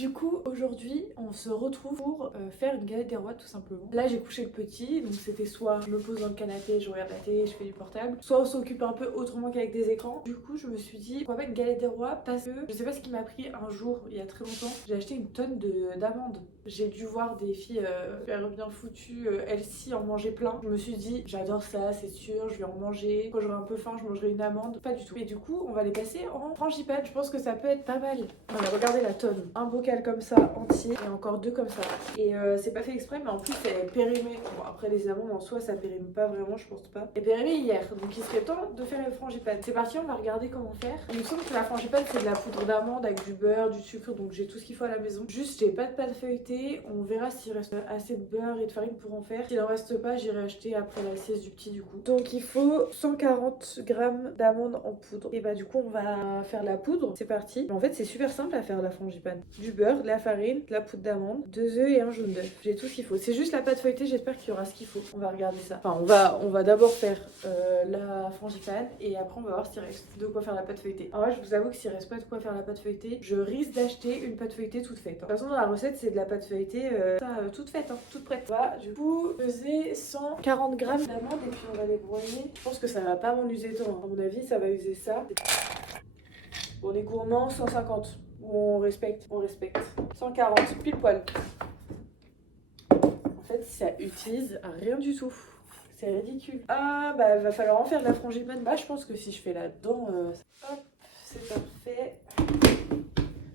Du coup, aujourd'hui, on se retrouve pour faire une galette des rois tout simplement. Là, j'ai couché le petit, donc c'était soit je me pose dans le canapé, je regarde la télé, je fais du portable, soit on s'occupe un peu autrement qu'avec des écrans. Du coup, je me suis dit, pourquoi pas une galette des rois, parce que je sais pas ce qui m'a pris un jour, il y a très longtemps, j'ai acheté une tonne d'amandes. J'ai dû voir des filles faire bien foutues, Elsie en manger plein. Je me suis dit, j'adore ça, c'est sûr, je vais en manger. Quand j'aurai un peu faim, je mangerai une amande. Pas du tout. Et du coup, on va les passer en frangipane. Je pense que ça peut être pas mal. Voilà, regardez la tonne. Un bocal comme ça entier et encore deux comme ça. Et c'est pas fait exprès, mais en plus, elle est périmée. Bon, après, les amandes en soi, ça périme pas vraiment, je pense pas. Elle est périmée hier, donc il serait temps de faire le frangipane. C'est parti, on va regarder comment faire. Il me semble que la frangipane, c'est de la poudre d'amande avec du beurre, du sucre, donc j'ai tout ce qu'il faut à la maison. Juste, j'ai pas de pâte feuilletée. On verra s'il reste assez de beurre et de farine pour en faire. S'il en reste pas, j'irai acheter après la sieste du petit du coup. Donc il faut 140 g d'amandes en poudre. Et bah du coup, on va faire la poudre. C'est parti. En fait, c'est super simple à faire la frangipane. Du beurre, de la farine, de la poudre d'amande, 2 œufs et un jaune d'œuf. J'ai tout ce qu'il faut. C'est juste la pâte feuilletée, j'espère qu'il y aura ce qu'il faut. On va regarder ça. Enfin, on va d'abord faire la frangipane et après on va voir s'il reste de quoi faire la pâte feuilletée. En vrai, je vous avoue que s'il reste pas de quoi faire la pâte feuilletée, je risque d'acheter une pâte feuilletée toute faite. De toute façon, dans la recette, c'est de la pâte feuilletée toute faite, toute prête. On va du coup peser 140 g d'amandes et puis on va les broyer. Je pense que ça va pas m'en user tant. À mon avis, ça va user ça. On est gourmand, 150. On respecte, on respecte. 140, pile poil. En fait, ça utilise rien du tout. C'est ridicule. Ah, bah, va falloir en faire de la frangipane. Bah, je pense que si je fais là-dedans, hop, c'est parfait.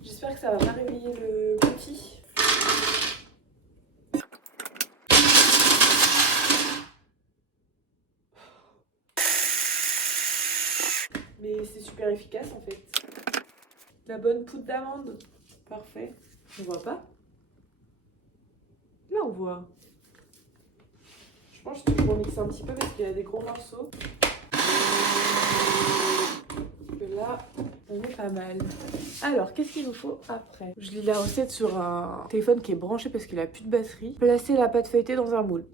J'espère que ça va pas réveiller le petit. Mais c'est super efficace en fait. La bonne poudre d'amande. Parfait. On voit pas? Là, on voit. Je pense que je vais mixer un petit peu parce qu'il y a des gros morceaux. Et là, on est pas mal. Alors, qu'est-ce qu'il nous faut après? Je lis la recette sur un téléphone qui est branché parce qu'il a plus de batterie. Placer la pâte feuilletée dans un moule.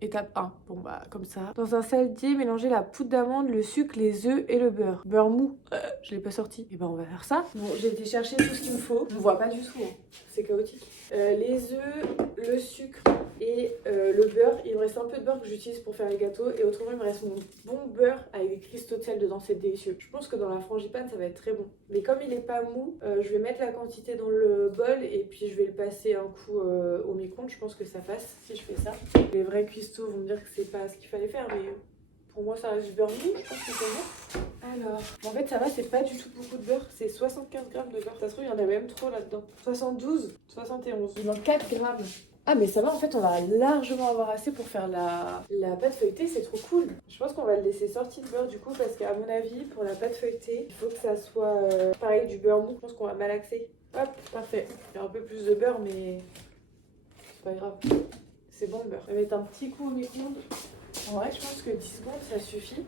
Étape 1, bon bah comme ça. Dans un saladier, mélangez la poudre d'amande, le sucre, les œufs et le beurre. Beurre mou, je l'ai pas sorti. Et ben on va faire ça. Bon, j'ai été chercher tout ce qu'il me faut. On voit pas du tout, hein. C'est chaotique. Les œufs, le sucre et le beurre. Il me reste un peu de beurre que j'utilise pour faire les gâteaux. Et autrement, il me reste mon bon beurre avec des cristaux de sel dedans, c'est délicieux. Je pense que dans la frangipane, ça va être très bon. Mais comme il est pas mou, je vais mettre la quantité dans le bol et puis je vais le passer un coup au micro-ondes. Je pense que ça passe si je fais ça. Les vrais cuistots vont me dire que c'est pas ce qu'il fallait faire, mais pour moi ça reste du beurre mou, je pense que c'est bon. Alors, en fait ça va, c'est pas du tout beaucoup de beurre, c'est 75 g de beurre. Ça se trouve il y en a même trop là-dedans. 72, 71. Il manque 4 grammes. Ah mais ça va, en fait on va largement avoir assez pour faire la pâte feuilletée, c'est trop cool. Je pense qu'on va le laisser sortir de beurre du coup parce qu'à mon avis pour la pâte feuilletée, il faut que ça soit pareil du beurre mou. Je pense qu'on va malaxer. Hop, parfait. Il y a un peu plus de beurre mais c'est pas grave. C'est bon le beurre. On va mettre un petit coup au micro-ondes. En vrai je pense que 10 secondes ça suffit.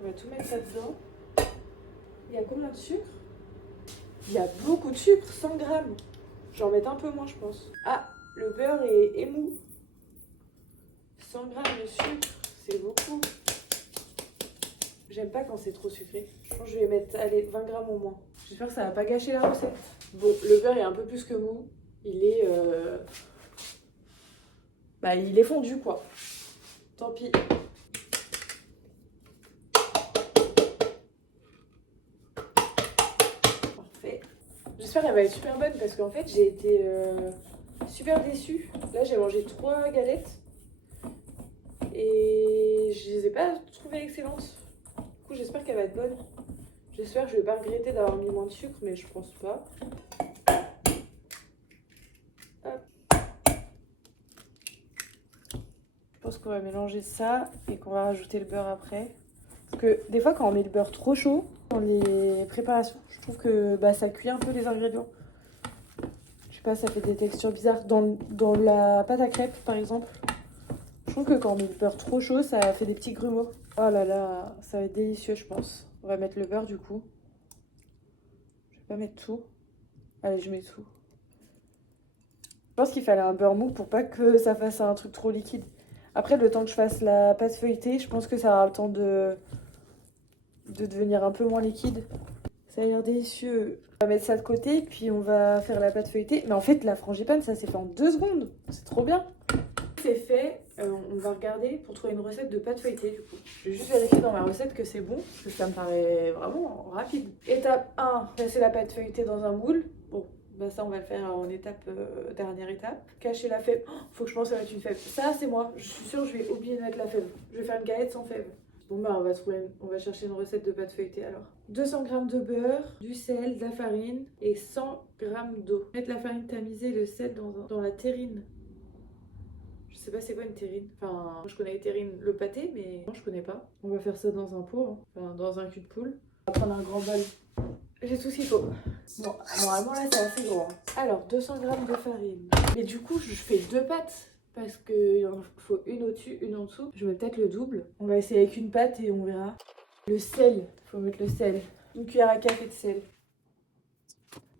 On va tout mettre ça dedans. Il y a combien de sucre? Il y a beaucoup de sucre, 100 grammes. Je vais en mettre un peu moins je pense. Ah, le beurre est mou. 100 grammes de sucre, c'est beaucoup. J'aime pas quand c'est trop sucré. Je pense que je vais mettre, allez, 20 grammes au moins. J'espère que ça va pas gâcher la recette. Bon, le beurre est un peu plus que mou. Il est... Bah, il est fondu, quoi. Tant pis. Parfait. J'espère qu'elle va être super bonne parce qu'en fait, j'ai été super déçue. Là, j'ai mangé 3 galettes. Et je les ai pas trouvées excellentes. Du coup, j'espère qu'elle va être bonne. J'espère que je vais pas regretter d'avoir mis moins de sucre, mais je pense pas. Hop. Je pense qu'on va mélanger ça et qu'on va rajouter le beurre après. Parce que des fois, quand on met le beurre trop chaud dans les préparations, je trouve que ça cuit un peu les ingrédients. Je sais pas, ça fait des textures bizarres. Dans la pâte à crêpes, par exemple, je trouve que quand on met le beurre trop chaud, ça fait des petits grumeaux. Oh là là, ça va être délicieux, je pense. On va mettre le beurre du coup. Je vais pas mettre tout. Allez, je mets tout. Je pense qu'il fallait un beurre mou pour pas que ça fasse un truc trop liquide. Après, le temps que je fasse la pâte feuilletée, je pense que ça aura le temps de devenir un peu moins liquide. Ça a l'air délicieux. On va mettre ça de côté, puis on va faire la pâte feuilletée. Mais en fait, la frangipane, ça s'est fait en 2 secondes. C'est trop bien. C'est fait. On va regarder pour trouver une recette de pâte feuilletée du coup. Je vais juste vérifier dans ma recette que c'est bon, parce que ça me paraît vraiment rapide. Étape 1, placer la pâte feuilletée dans un moule. Bon, bah ça on va le faire en étape, dernière étape. Cacher la fève. Oh, faut que je pense à mettre une fève. Ça c'est moi, je suis sûre que je vais oublier de mettre la fève. Je vais faire une galette sans fève. Bon bah on va chercher une recette de pâte feuilletée alors. 200 g de beurre, du sel, de la farine et 100 g d'eau. Mettre la farine tamisée et le sel dans la terrine. Je sais pas c'est quoi une terrine. Enfin, moi je connais les terrines, le pâté, mais non je connais pas. On va faire ça dans un pot, hein. Enfin dans un cul de poule. On va prendre un grand bol. J'ai tout ce qu'il faut. Bon, normalement là c'est assez gros. Hein. Alors 200 g de farine. Mais du coup je fais 2 pâtes. Parce qu'il en faut une au-dessus, une en dessous. Je mets peut-être le double. On va essayer avec une pâte et on verra. Le sel, faut mettre le sel. Une cuillère à café de sel.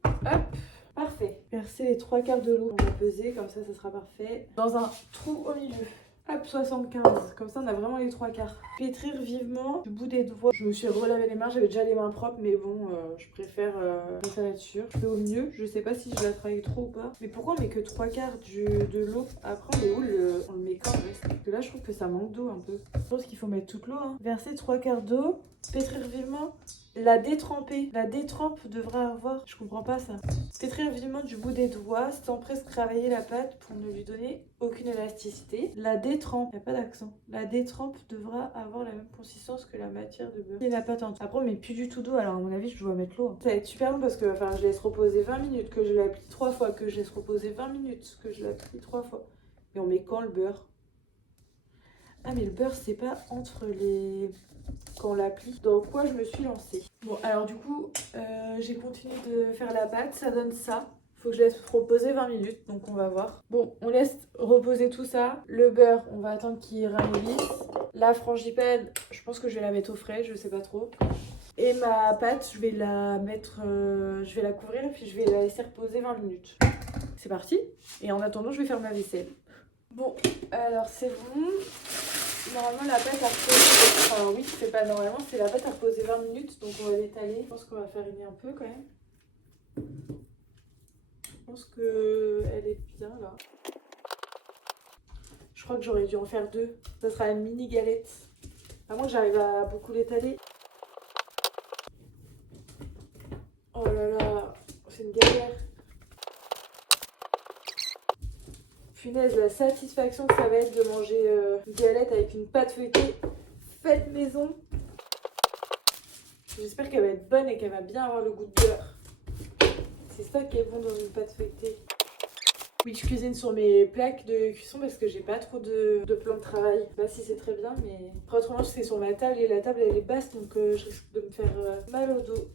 Hop, parfait. Verser les 3/4 de l'eau. On va peser, comme ça sera parfait. Dans un trou au milieu. Hop, 75. Comme ça, on a vraiment les 3/4. Pétrir vivement du bout des doigts. Je me suis relavé les mains, j'avais déjà les mains propres, mais bon, je préfère être sûre. Je fais au mieux. Je sais pas si je la travaille trop ou pas. Mais pourquoi on met que 3/4 de l'eau? Après, on met où on le met quand le reste? Parce que là, je trouve que ça manque d'eau un peu. Je pense qu'il faut mettre toute l'eau. Hein. Verser 3/4 d'eau. Pétrir vivement. La détremper. La détrempe devra avoir... Je comprends pas ça. Pétrir vivement du bout des doigts sans presque travailler la pâte pour ne lui donner aucune élasticité. La détrempe. Il n'y a pas d'accent. La détrempe devra avoir la même consistance que la matière de beurre. Et la pâte en dessous. Après on met plus du tout d'eau. Alors à mon avis je dois mettre l'eau. Hein. Ça va être super long parce que enfin, je laisse reposer 20 minutes. Que je l'applique 3 fois. Que je laisse reposer 20 minutes. Que je l'applique 3 fois. Et on met quand le beurre? Ah mais le beurre c'est pas entre les... Quand on l'applique. Dans quoi je me suis lancée. Bon alors du coup j'ai continué de faire la pâte. Ça donne ça. Faut que je laisse reposer 20 minutes. Donc on va voir. Bon on laisse reposer tout ça. Le beurre on va attendre qu'il ramollisse. La frangipane je pense que je vais la mettre au frais. Je sais pas trop. Et ma pâte je vais la mettre... je vais la couvrir et puis je vais la laisser reposer 20 minutes. C'est parti. Et en attendant je vais faire ma vaisselle. Bon alors c'est bon. Normalement la pâte a reposé, enfin oui c'est pas normalement, c'est la pâte a reposé 20 minutes donc on va l'étaler. Je pense qu'on va fariner un peu quand même. Je pense qu'elle est bien là. Je crois que j'aurais dû en faire 2. Ça sera une mini galette. À moins que j'arrive à beaucoup l'étaler. Oh là là, c'est une galère. Punaise, la satisfaction que ça va être de manger une galette avec une pâte feuilletée faite maison. J'espère qu'elle va être bonne et qu'elle va bien avoir le goût de beurre. C'est ça qui est bon dans une pâte feuilletée. Oui, je cuisine sur mes plaques de cuisson parce que j'ai pas trop de plan de travail. Je sais pas si c'est très bien, mais après, autrement, c'est sur ma table et la table elle est basse donc je risque de me faire mal au dos.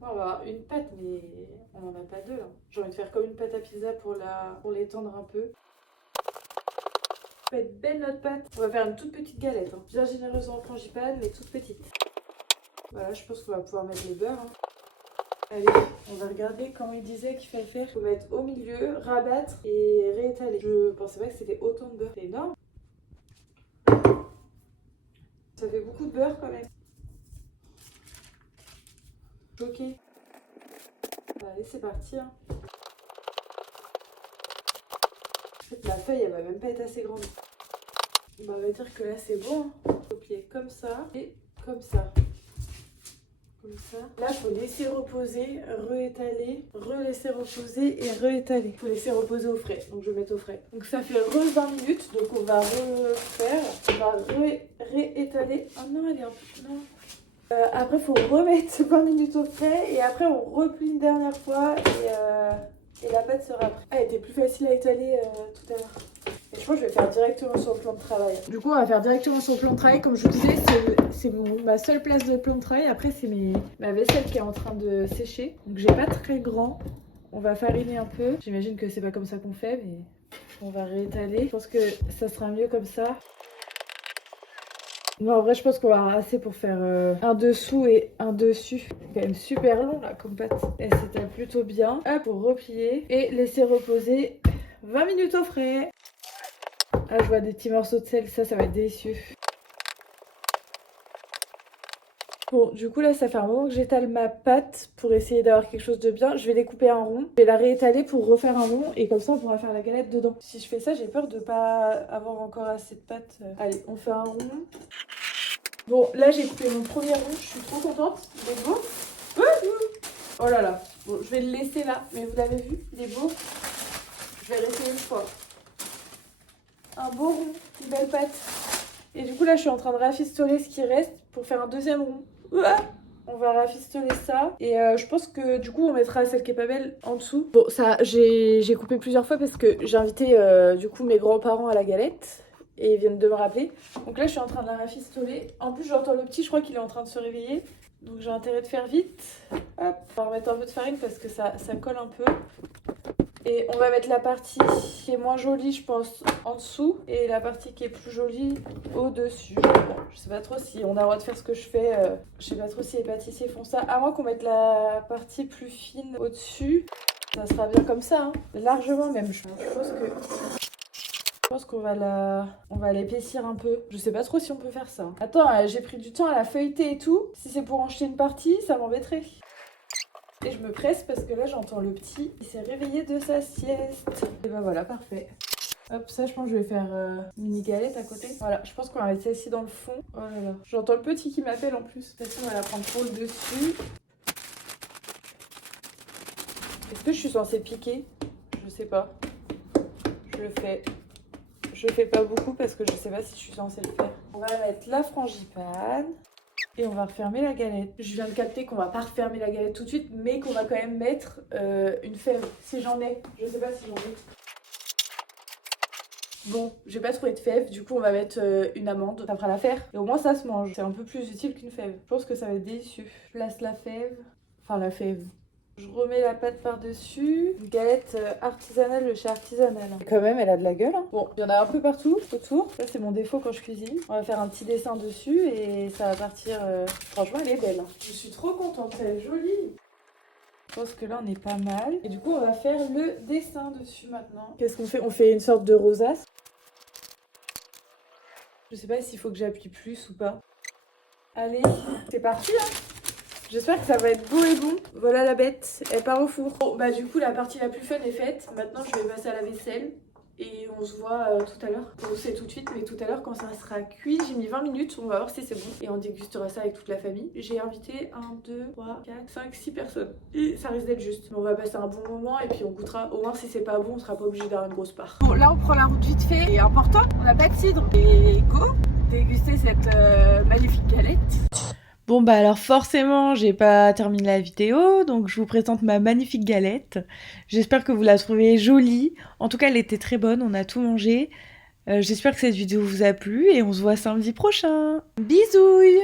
Bon, on va avoir une pâte, mais on n'en a pas 2 là. J'ai envie de faire comme une pâte à pizza pour l'étendre un peu. Ça va être belle notre pâte. On va faire une toute petite galette, hein. Bien généreuse en frangipane, mais toute petite. Voilà, je pense qu'on va pouvoir mettre le beurre. Hein. Allez, on va regarder comment il disait qu'il fallait faire. Il faut mettre au milieu, rabattre et réétaler. Je pensais pas que c'était autant de beurre. C'est énorme. Ça fait beaucoup de beurre quand même. Ok. Allez, c'est parti. Hein. En fait, la feuille, elle va même pas être assez grande. Bah, on va dire que là, c'est bon. Il faut plier comme ça et comme ça. Comme ça. Là, il faut laisser reposer, réétaler, relaisser reposer et réétaler. Il faut laisser reposer au frais. Donc, je vais mettre au frais. Donc, ça fait 20 minutes. Donc, on va refaire. On va réétaler. Oh non, elle est un peu... Non. Après, il faut remettre 20 minutes au frais. Et après, on replie une dernière fois. Et la pâte sera prête. Ah, elle était plus facile à étaler tout à l'heure. Et je crois que je vais faire directement sur le plan de travail. Du coup, on va faire directement sur le plan de travail. Comme je vous disais, c'est ma seule place de plan de travail. Après, c'est ma vaisselle qui est en train de sécher. Donc, j'ai pas très grand. On va fariner un peu. J'imagine que c'est pas comme ça qu'on fait, mais on va réétaler. Je pense que ça sera mieux comme ça. Non, en vrai, je pense qu'on va avoir assez pour faire un dessous et un dessus. C'est quand même super long là comme pâte. Elle s'étale plutôt bien. Hop, pour replier et laisser reposer 20 minutes au frais. Ah, je vois des petits morceaux de sel, ça va être délicieux. Bon, du coup là ça fait un moment que j'étale ma pâte pour essayer d'avoir quelque chose de bien. Je vais découper un rond, je vais la réétaler pour refaire un rond et comme ça on pourra faire la galette dedans. Si je fais ça, j'ai peur de pas avoir encore assez de pâte. Allez, on fait un rond. Bon, là j'ai coupé mon premier rond, je suis trop contente. Il est beau. Oh là là. Bon, je vais le laisser là, mais vous l'avez vu, il est beau. Je vais rester une fois. Un beau rond, une belle pâte. Et du coup là je suis en train de rafistoler ce qui reste pour faire un deuxième rond. On va rafistoler ça. Et je pense que du coup on mettra celle qui est pas belle en dessous. Bon ça j'ai coupé plusieurs fois parce que j'ai invité du coup mes grands-parents à la galette. Et ils viennent de me rappeler. Donc là je suis en train de la rafistoler. En plus j'entends le petit, je crois qu'il est en train de se réveiller. Donc j'ai intérêt de faire vite. Hop, on va remettre un peu de farine parce que ça colle un peu. Et on va mettre la partie qui est moins jolie, je pense, en dessous. Et la partie qui est plus jolie au-dessus. Bon, je sais pas trop si on a le droit de faire ce que je fais. Je sais pas trop si les pâtissiers font ça. À moins qu'on mette la partie plus fine au-dessus. Ça sera bien comme ça, hein. Largement même. Je pense qu'on va l'épaissir un peu. Je sais pas trop si on peut faire ça. Attends, j'ai pris du temps à la feuilleter et tout. Si c'est pour en jeter une partie, ça m'embêterait. Et je me presse parce que là j'entends le petit, il s'est réveillé de sa sieste. Et bah voilà, parfait. Hop, ça je pense que je vais faire une mini galette à côté. Voilà, je pense qu'on va mettre celle-ci dans le fond. Oh là là, j'entends le petit qui m'appelle en plus. De toute façon on va la prendre pour le dessus. Est-ce que je suis censée piquer? Je sais pas. Je le fais. Je le fais pas beaucoup parce que je sais pas si je suis censée le faire. On va mettre la frangipane. Et on va refermer la galette. Je viens de capter qu'on va pas refermer la galette tout de suite, mais qu'on va quand même mettre une fève, si j'en ai. Je sais pas si j'en ai. Bon, j'ai pas trouvé de fève, du coup on va mettre une amande. Ça fera l'affaire. Et au moins ça se mange. C'est un peu plus utile qu'une fève. Je pense que ça va être délicieux. Je place la fève. Enfin la fève. Je remets la pâte par-dessus. Une galette artisanale de chez Artisanal. Quand même, elle a de la gueule. Hein. Bon, il y en a un peu partout autour. Ça, c'est mon défaut quand je cuisine. On va faire un petit dessin dessus et ça va partir... Franchement, elle est belle. Hein. Je suis trop contente, elle est jolie. Je pense que là, on est pas mal. Et du coup, on va faire le dessin dessus maintenant. Qu'est-ce qu'on fait? On fait une sorte de rosace. Je sais pas s'il faut que j'appuie plus ou pas. Allez, c'est parti, hein. J'espère que ça va être beau et bon. Voilà la bête, elle part au four. Bon, bah du coup, la partie la plus fun est faite. Maintenant, je vais passer à la vaisselle. Et on se voit tout à l'heure. On sait tout de suite, mais tout à l'heure, quand ça sera cuit, j'ai mis 20 minutes. On va voir si c'est bon. Et on dégustera ça avec toute la famille. J'ai invité 1, 2, 3, 4, 5, 6 personnes. Et ça risque d'être juste. Mais on va passer un bon moment et puis on goûtera. Au moins, si c'est pas bon, on sera pas obligé d'avoir une grosse part. Bon, là, on prend la route vite fait. Et important, on n'a pas de cidre. Et go, déguster cette magnifique galette. Bon bah alors forcément j'ai pas terminé la vidéo, donc je vous présente ma magnifique galette. J'espère que vous la trouvez jolie. En tout cas elle était très bonne, on a tout mangé. J'espère que cette vidéo vous a plu et on se voit samedi prochain. Bisous!